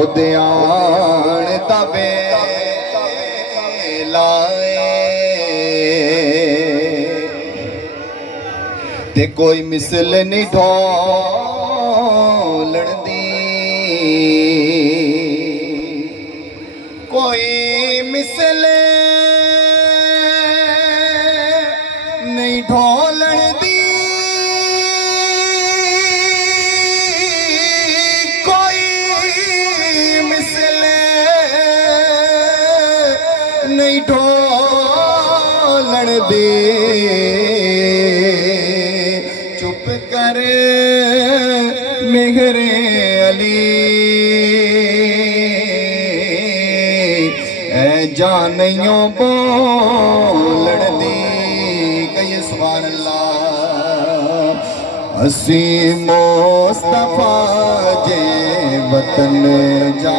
उद्यान तबे लाए ते कोई मिसल नहीं ढोलण दी, कोई मिसल नहीं ढोलण दी, कोई मिसल नहीं ढोलण दी। चुप कर मेहरे अली ऐ जानियों बोलण दी। कहिए सुभान अल्लाह। असी मुस्तफा जे वतन जा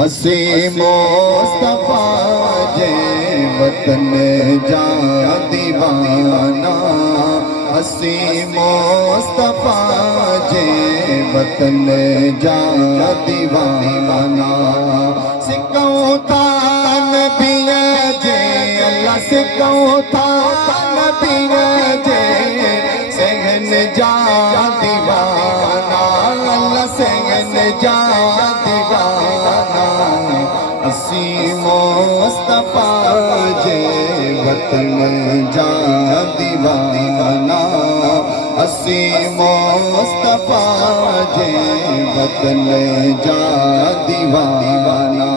असी मुस्तफा जे वतन जा दीवाना, असी मुस्तफा जे वतन जा दीवाना। सिकऊं था नबिया जे अल्लाह, सिकऊं था नबिया जे सहन जा दीवाना, अल्लाह सहन जा दीवाना। असी मुस्तफा जे वतन जा दीवाना, असी मुस्तफा जे वतन जा दीवाना।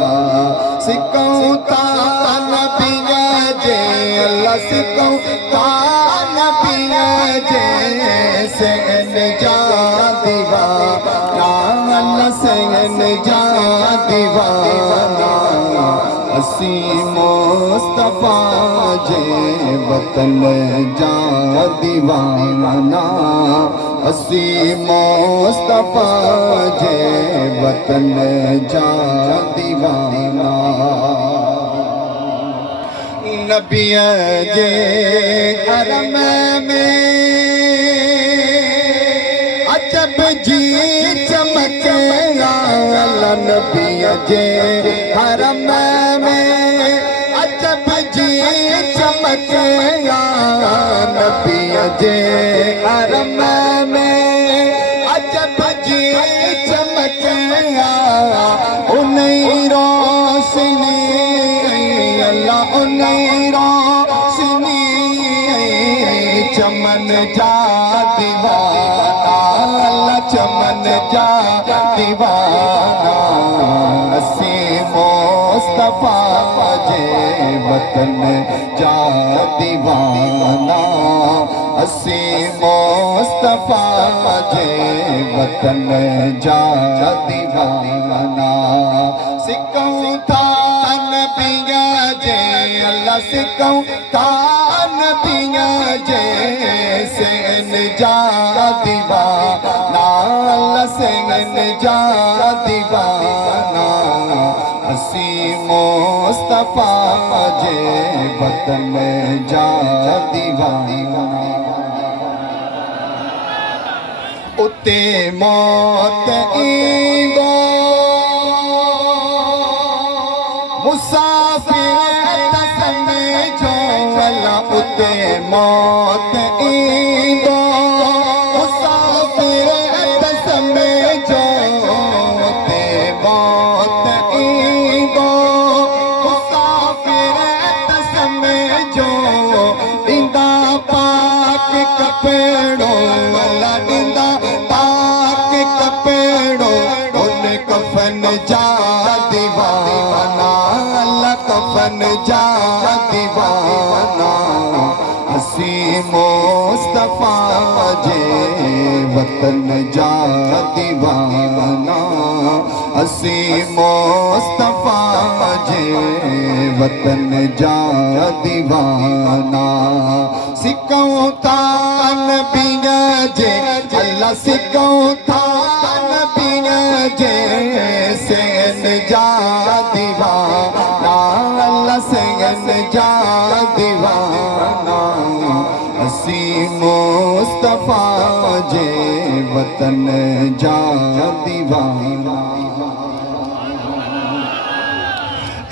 सिकऊं था नबिया जे अल्लाह, सिकऊं था नबिया जे सहन जा दीवाना, अल्लाह सहन जा दीवाना। असी मुस्तफा जे वतन जा दीवाना, असी मुस्तफा जे वतन जा दीवाना। नबिया जे हरम में अजब जी चमके, अल्लाह नबिया जे हरम में अजब जी चमके, नबिया जे हरम में अजब जी चमके। उन्हीं रोशनी अल्लाह, उन्हीं रोशनी चमन जा दीवाना, अल्लाह चमन जा दीवाना। असी मुस्तफा जे वतन जा दीवाना, असी मुस्तफा जे वतन जा दीवाना। सिकऊं था नबिया जे अल्लाह, सिकऊं था नबिया जे सहन जा दीवाना, अल्लाह सहन जा दीवाना। असी मुस्तफा जे वतन जा दीवाना। उते मौत ईंदो मुसाफिर समझो, अल्लाह उते मौत ईंदो मुसाफिर समझो, उते मौत ईंदो मुसाफिर समझो। ॾींदा पाक कपेड़ो, अल्लाह ॾींदा पाक कपेड़ो, उन कफन जा दीवाना, अल्लाह कफन जा दीवाना। असी मुस्तफा जे वतन जा दीवाना, असी मुस्तफा जे वतन जा दीवाना। सिकऊं था नबिया जे अल्लाह, सिकऊं था नबिया जे सहन जा दीवाना, अल्लाह सहन जा दीवाना। असी मुस्तफा जे वतन जा दीवाना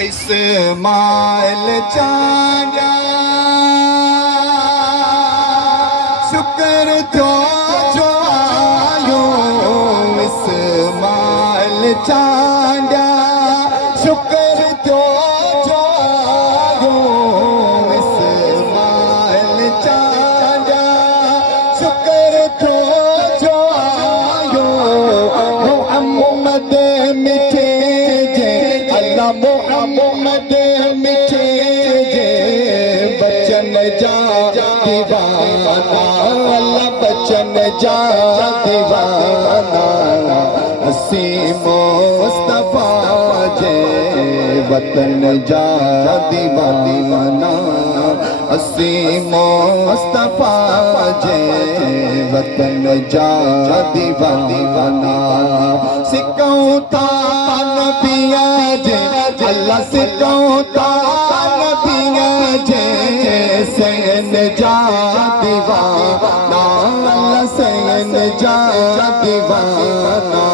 इस्माइल चांगा शुक्र जो जो आयो इस्माइल चांगा शुक्र जो जो आयो इस्माइल चांगा शुक्र जो जो आयो मोहम्मद मिठे जे अल्लाह मोहम्मद मिठे जे बचन जा दीवाना अल्लाह बचन जा दीवाना असी मुस्तफा जे वतन जा दीवाना असी मुस्तफा जे वतन जा दीवाना सिकऊं ता नबिया जे अल्लाह सिकऊं ता नबिया जे सैन जा दीवाना अल्लाह सैन जा दीवाना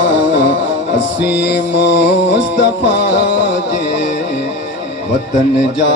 असी मुस्तफा जे वतन जा